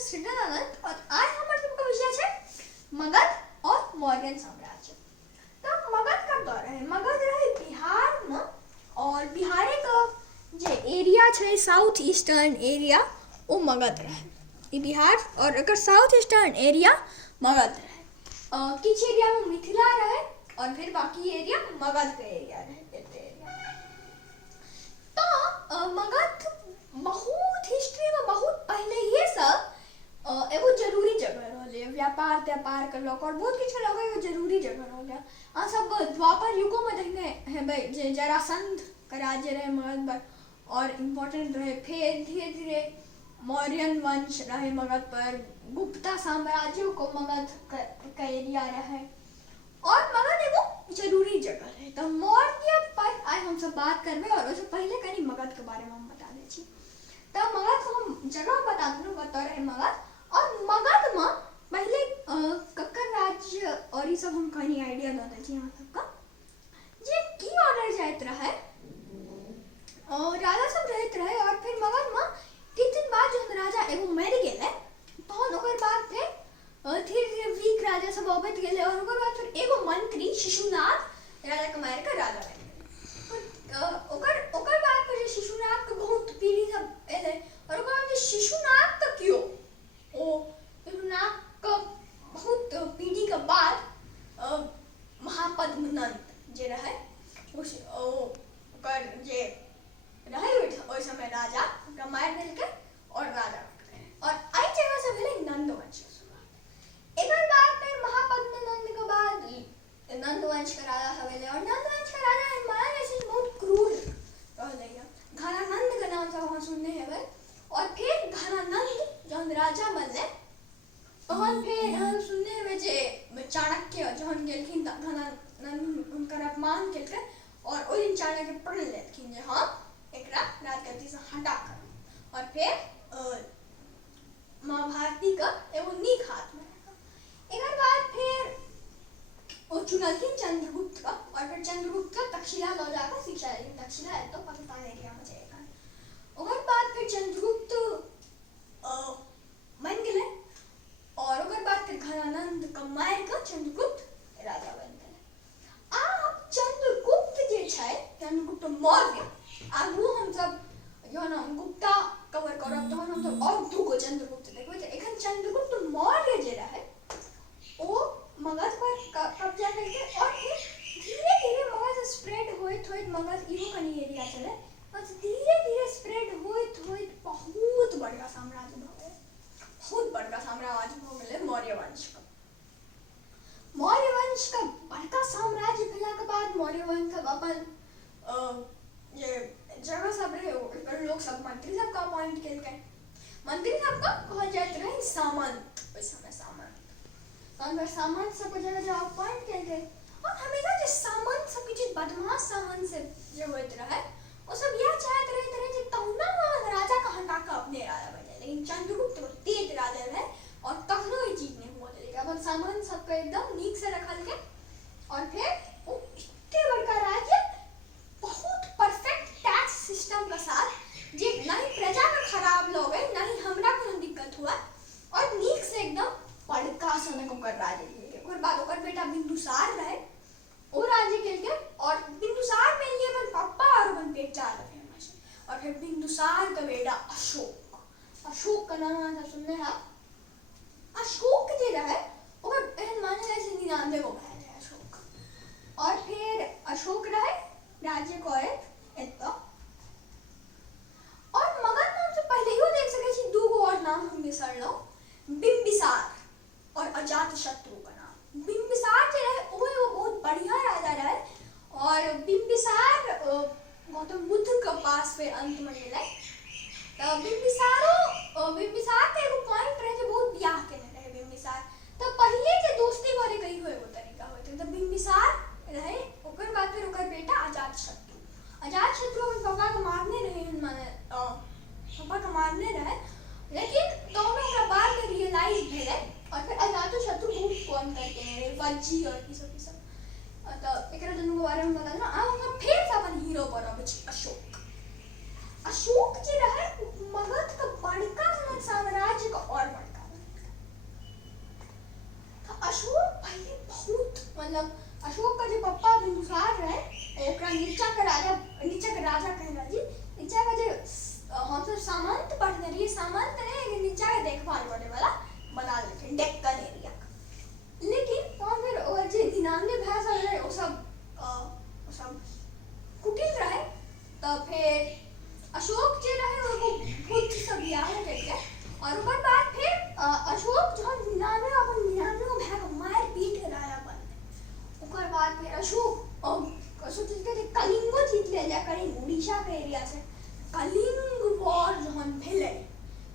सृजन अनंत और आज हमारे सबका विषय है मगध और मौर्यन साम्राज्य। तो मगध का दौर है, मगध रहे बिहार में और बिहार का जो एरिया है साउथ ईस्टर्न एरिया वो मगध रहे। ये बिहार और अगर साउथ ईस्टर्न एरिया मगध रहे। किछ एरिया में मिथिला रहे और फिर बाकी एरिया मगध का एरिया रहे। तो मगध बहुत हिस्ट्री में बहुत पहले ये सब एगो जरूरी जगह रहले, व्यापार त्यापार कर लोग और बहुत किछ लगे एगो जरूरी जगह रहले। आ सब द्वापर युगों में देखे है भाई जे जरासंध का राज्य रहे मगध पर और इम्पोर्टेंट रहे। फिर धीरे धीरे मौर्यन वंश रहे मगध पर, गुप्ता साम्राज्य को मगध का एरिया रहे और मगध एगो जरूरी जगह है। तो मौर्य पर आज हम सब बात करबे और उससे पहले कहीं मगध के बारे में हम बता दे छी। तो मगध को हम जगह बता दूं बता रहे मगध और मगध में पहले कक्कर राज्य और ये सब हम कहीं आइडिया दे दे छी यहां सबका जे की ऑर्डर जाइत रहे और राजा सब रहत रहे और फिर मगध में किछ दिन बाद जो राजा एगो मर गेले तहन ओकर बाद फिर धीरे धीरे वीक राजा सब अबैत गेले और ओकर बाद फिर एगो मंत्री शिशुनाथ राजा के मार के राजा बन गेले। ओकर बाद फिर शिशुनाथ के बहुत पीढ़ी सब एले और ओकर बाद शिशुनाथ तक क्यों ओ शिशुनाथ का बहुत पीढ़ी के बाद महापद्मनंद जे रहे ओकर जे रहे ओइ समय राजा ओकरा मार देलके और राजा बन गए और आई जगह से भेले नंद वंश। एकर बाद फिर महापद्मनंद के बाद नंद वंश का राजा हवेले और नंद वंश का राजा हमारा जैसे बहुत क्रूर रहले। घनानंद का नाम सब हम सुनने हेबे और फिर घनानंद जौन राजा बनले तहन फिर हम सुनने हेबे जे चाणक्य जौन गेलखिन त घनानंद उनकर अपमान केलके और ओइ दिन चाणक्य पढ़ लेलखिन जे हां एकरा राजगद्दी से हटा कर और फिर महाभारती का एगो नीक हाथ में एकर बाद फिर वो चुनलखिन चंद्रगुप्त का और फिर चंद्रगुप्त का तक्षशिला लो जाकर शिक्षा लेकिन तक्षशिला है तो पाकिस्तान एरिया में जाएगा। ओकर बाद फिर चंद्रगुप्त बन गेले और ओकर बाद फिर घनानंद का मार का चंद्रगुप्त राजा बन गेले। अब चंद्रगुप्त जे छै चंद्रगुप्त मौर्य आगू हम सब जहन हम गुप्ता कवर करब तहन हम सब और दूगो चंद्रगुप्त देखबै जे एखन चंद्रगुप्त मौर्य जे रहे ओ मगध पर कब्जा करके और फिर धीरे धीरे मगध स्प्रेड होइत मगध इहो कनी एरिया चले बस धीरे धीरे स्प्रेड होइत बहुत बड़का साम्राज्य भ गेलै। बहुत बड़का साम्राज्य भ गेलै मौर्य वंश का। मौर्य वंश का बड़का साम्राज्य भेला के बाद मौर्य वंश सब अपन ये जगह सब रहे ओकर लोग सब मंत्री सब का अपॉइंट केलकै। मंत्री सब का कहल जाइत रहे सामंत। उस समय सामंत सब जगह जगह अपॉइंट केलकै और हमेशा जे सामंत सब के जे बदमाश सामंत से जे होइत रहे वो सब यह चाहत रहे जे कहुना राजा का हटा के अपने राजा बन जाए। लेकिन चंद्रगुप्त तेज राजा रहे और कखनो ये चीज नहीं हुआ देलकै। अपन सामंत सब के एकदम नीक से रखल के और फिर वो इतने बड़का राज्य बहुत परफेक्ट टैक्स सिस्टम के साथ जे नहीं प्रजा का खराब लगे नहीं हमरा कोनो दिक्कत हुआ और नीक से एकदम बड़का सनक ओकर राज्य केलकै। ओकर बाद ओकर बेटा बिंदुसार रहे ओ राज्य केलकै और बिंदुसार में लिए अपन पापा और अपन बेटा रहे और फिर बिंदुसार का बेटा अशोक का नाम आप सुनने हैं। अशोक जे रहे ओकर एहन माने जाय छै 99 गो भाई रहे अशोक और फिर अशोक रहे राज्य करत एतऽ और मगध नाम से पहले ही देख सकै छी दूगो और नाम हम बिसरलौ बिंबिसार और अजातशत्रु का नाम। बिंबिसार जे रहे वो एगो बहुत बढ़िया राजा रहे और बिंबिसार गौतम बुद्ध के पास फिर अंत में गेलै। तो बिंबिसार के एगो पॉइंट रहे जे बहुत ब्याह केने रहे बिंबिसार तो पहले जे दोस्ती करे कही हो एगो तरीका होते तो बिंबिसार रहे ओकर बाद फिर ओकर बेटा अजातशत्रु अपन पापा के मारने रहे माने पापा के मारने रहे लेकिन तो ओकरा बाद में रियलाइज भेलै और फिर अजातशत्रु बहुत कौन करके रहे वज्जी और ई सब तो एकरा दुनू के बारे में बता देना। आ हम फिर से अपन हीरो पर आबै छी अशोक जे रहे मगध का बड़का साम्राज्य का और बड़का मतलब अशोक का जो पप्पा बिंदुसार रहे ओकरा नीचा का राजा कहला जी। नीचा का जो हम सब सामंत पढ़ने रही, सामंत ने नीचा का देखभाल करने वाला बना देते डेक्कन एरिया का। लेकिन वहाँ फिर और जो 99 भाई सब रहे वो सब कुटिल रहे। तो फिर अशोक जो रहे वो बुद्ध सब याद करके और ओकर बाद फिर अशोक जो 99 भाई को मार पीट के राजा बन। ओकर बाद फिर अशोक के कलिंगो जीत ले जा कलिंग उड़ीसा के एरिया से कलिंग वॉर जहन भेले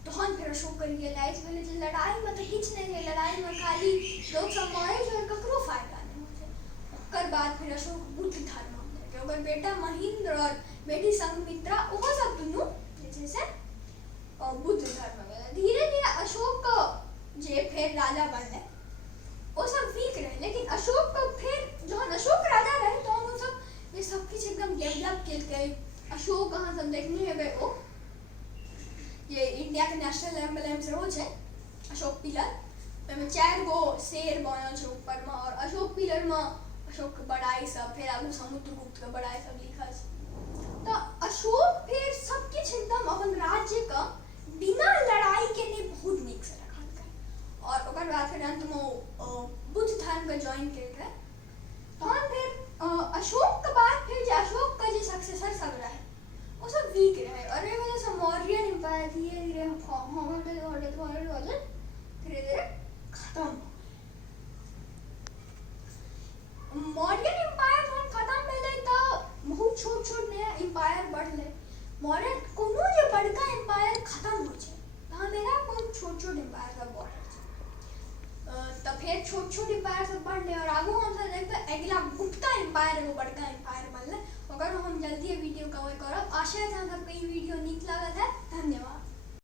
तहन फिर अशोक के रियलाइज भेले जे लड़ाई में तो किछ नहीं है, लड़ाई में खाली लोग सब मरे जो ककरो फायदा नहीं होते। ओकर बाद फिर अशोक बुद्ध धर्म के ओकर बेटा महेंद्र और बेटी संघमित्रा ओहो सब दुनू जे से बुद्ध धर्म में धीरे धीरे अशोक जे फिर राजा बनले वो सब वीक रहे। लेकिन अशोक को फिर जहन अशोक राजा रहे तो हम सब ये सब कुछ एकदम डेवलप केलकै। अशोक अहाँ सब देखने हेबै ओ ये इंडिया के नेशनल एम्बलम सेहो छै अशोक पिलर, ओहिमे 4 गो शेर बनल छै ऊपर में और अशोक पिलर में अशोक के बड़ाई सब फिर आगू समुद्रगुप्त के बड़ाई सब लिखल छै। तो अशोक फिर सब कुछ एकदम अपन राज्य का बिना लड़ाई के ने बहुत नीक से रखलकै और ओकर बाद फिर अंत में बुद्ध धर्म के ज्वाइन केलकै। तहन फिर अशोक के बाद फिर जो अशोक का जो सक्सेसर सब रहे वो सब वीक रहे और ये वजह से मौर्यन एम्पायर धीरे धीरे खत्म हो गए। मौर्यन एम्पायर जब खत्म भेलै तो बहुत छोट छोट नया एम्पायर बढ़ले। मौर्य कोनो जो बड़का एम्पायर खत्म हो छै तहन मेरा बहुत छोट छोट एम्पायर सब बढ़ल छै। तो फिर छोट छोट एम्पायर सब बढ़ले और आगू हम सब देखबै अगला गुप्ता एम्पायर एगो बड़का एम्पायर बनले ओकर हम जल्दी